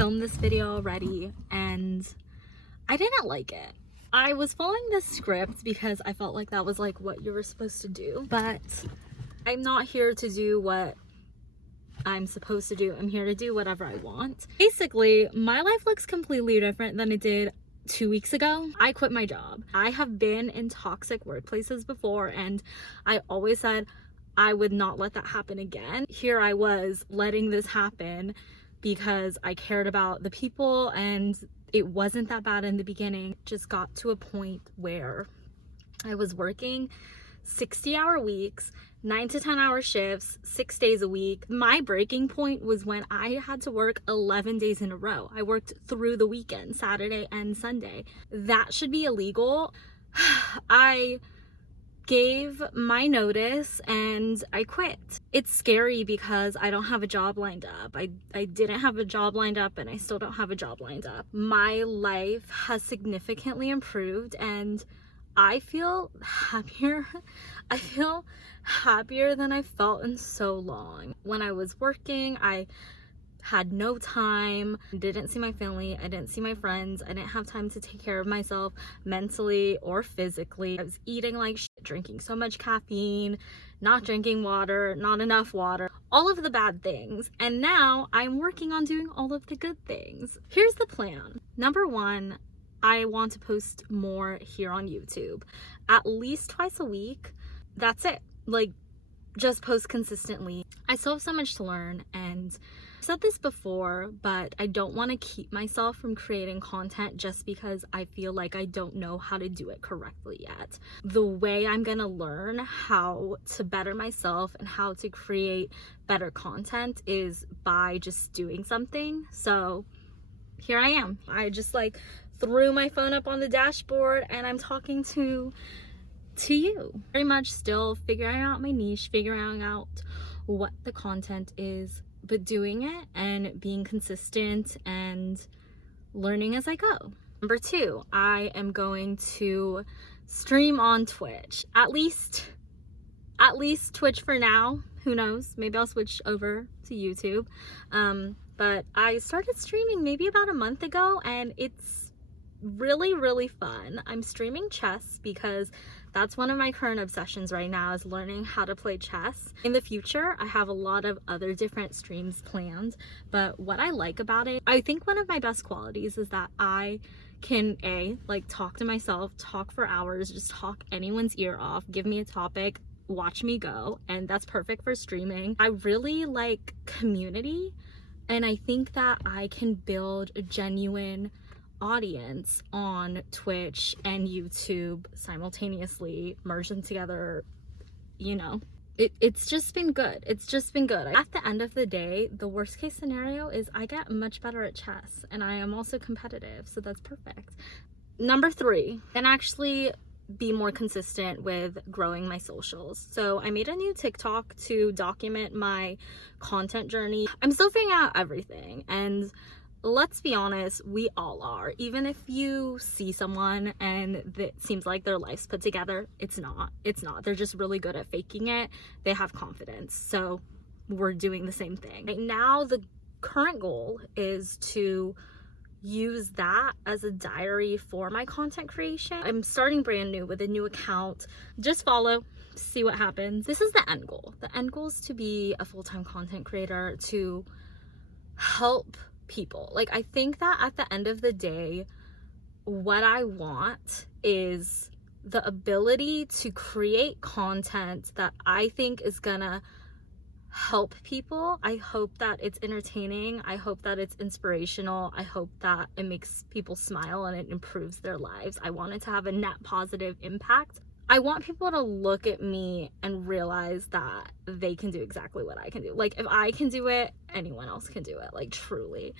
filmed this video already and I didn't like it. I was following the script because I felt like that was like what you were supposed to do, but I'm not here to do what I'm supposed to do. I'm here to do whatever I want. Basically, my life looks completely different than it did 2 weeks ago. I quit my job. I have been in toxic workplaces before and I always said I would not let that happen again. Here I was letting this happen because I cared about the people and it wasn't that bad in the beginning. It just got to a point where I was working 60-hour weeks, 9 to 10 hour shifts, 6 days a week. My breaking point was when I had to work 11 days in a row. I worked through the weekend, Saturday and Sunday. That should be illegal. I gave my notice and I quit. It's scary because I don't have a job lined up. I didn't have a job lined up and I still don't have a job lined up. My life has significantly improved and I feel happier. I feel happier than I felt in so long. When I was working, I had no time, didn't see my family, I didn't see my friends, I didn't have time to take care of myself mentally or physically. I was eating like shit, drinking so much caffeine, not drinking water, not enough water, all of the bad things. And now I'm working on doing all of the good things. Here's the plan. Number one, I want to post more here on YouTube, at least twice a week. That's it. Like, just post consistently. I still have so much to learn, and I've said this before, but I don't want to keep myself from creating content just because I feel like I don't know how to do it correctly yet. The way I'm gonna learn how to better myself and how to create better content is by just doing something. So here I am. I just like threw my phone up on the dashboard and I'm talking to you. Very much still figuring out my niche, figuring out what the content is, but doing it and being consistent and learning as I go. Number two, I am going to stream on Twitch. At least Twitch for now. Who knows? Maybe I'll switch over to YouTube. But I started streaming maybe about a month ago and it's really fun. I'm streaming chess because that's one of my current obsessions right now, is learning how to play chess. In the future, I have a lot of other different streams planned, but what I like about it, I think one of my best qualities is that I can like talk to myself, talk for hours, just talk anyone's ear off, give me a topic, watch me go, and that's perfect for streaming. I really like community, and I think that I can build a genuine audience on Twitch and YouTube simultaneously, merge them together. You know, it's just been good. It's just been good. At the end of the day, the worst case scenario is I get much better at chess and I am also competitive, so that's perfect. Number three, and actually be more consistent with growing my socials. So I made a new TikTok to document my content journey. I'm still figuring out everything, and let's be honest, we all are. Even if you see someone and it seems like their life's put together, it's not. They're just really good at faking it. They have confidence. So we're doing the same thing. Right now, the current goal is to use that as a diary for my content creation. I'm starting brand new with a new account. Just follow, see what happens. This is the end goal. The end goal is to be a full-time content creator, to help people. Like, I think that at the end of the day, what I want is the ability to create content that I think is gonna help people. I hope that it's entertaining. I hope that it's inspirational. I hope that it makes people smile and it improves their lives. I want it to have a net positive impact. I want people to look at me and realize that they can do exactly what I can do. Like, if I can do it, anyone else can do it, like, truly.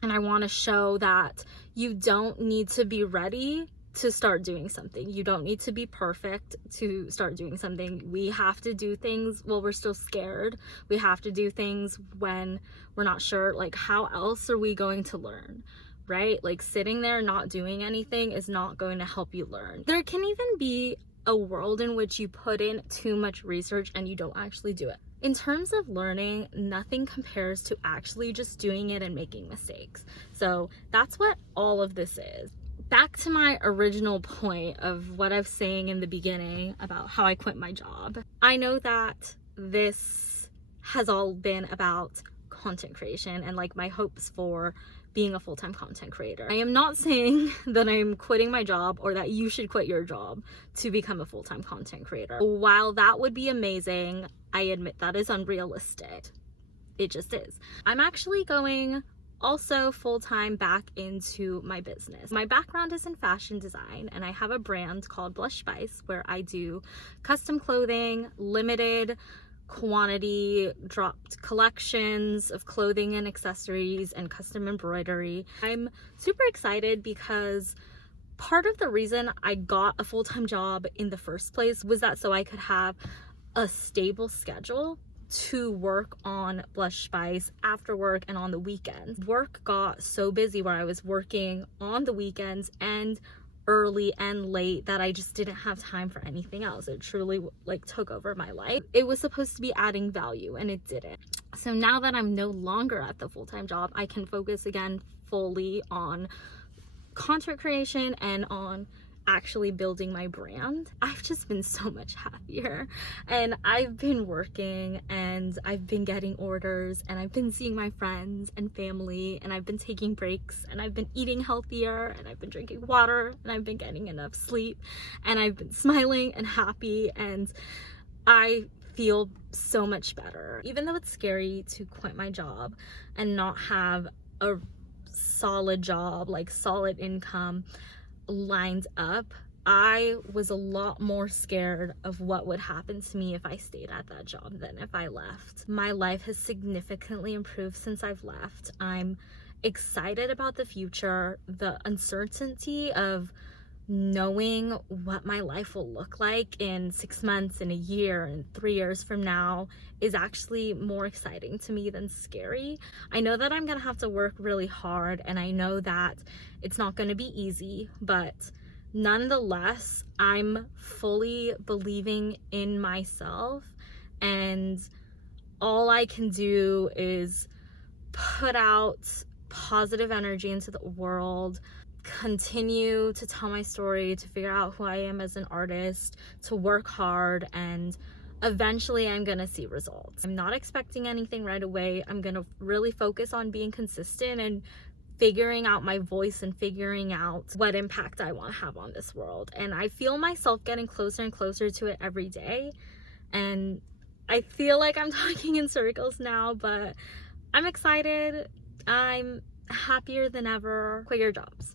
And I want to show that you don't need to be ready to start doing something. You don't need to be perfect to start doing something. We have to do things while we're still scared. We have to do things when we're not sure. Like, how else are we going to learn? Right? Like, sitting there not doing anything is not going to help you learn. There can even be a world in which you put in too much research and you don't actually do it. In terms of learning, nothing compares to actually just doing it and making mistakes. So that's what all of this is. Back to my original point of what I was saying in the beginning about how I quit my job. I know that this has all been about content creation and like my hopes for being a full-time content creator. I am not saying that I'm quitting my job or that you should quit your job to become a full-time content creator. While that would be amazing, I admit that is unrealistic. It just is. I'm actually going also full-time back into my business. My background is in fashion design and I have a brand called Blush Spice where I do custom clothing, limited quantity dropped collections of clothing and accessories and custom embroidery. I'm super excited because part of the reason I got a full-time job in the first place was that so I could have a stable schedule to work on Blush Spice after work and on the weekends. Work got so busy where I was working on the weekends and early and late that I just didn't have time for anything else. It truly like took over my life. It was supposed to be adding value and it didn't. So now that I'm no longer at the full-time job, I can focus again fully on content creation and on actually building my brand. I've just been so much happier and I've been working and I've been getting orders and I've been seeing my friends and family and I've been taking breaks and I've been eating healthier and I've been drinking water and I've been getting enough sleep and I've been smiling and happy and I feel so much better. Even though it's scary to quit my job and not have a solid job, like solid income lined up, I was a lot more scared of what would happen to me if I stayed at that job than if I left. My life has significantly improved since I've left. I'm excited about the future. The uncertainty of knowing what my life will look like in 6 months, in a year, and 3 years from now is actually more exciting to me than scary. I know that I'm gonna have to work really hard and I know that it's not gonna be easy, but nonetheless, I'm fully believing in myself and all I can do is put out positive energy into the world, continue to tell my story, to figure out who I am as an artist, to work hard, and eventually I'm gonna see results. I'm not expecting anything right away. I'm gonna really focus on being consistent and figuring out my voice and figuring out what impact I want to have on this world. And I feel myself getting closer and closer to it every day. And I feel like I'm talking in circles now, but I'm excited. I'm happier than ever. Quit your jobs.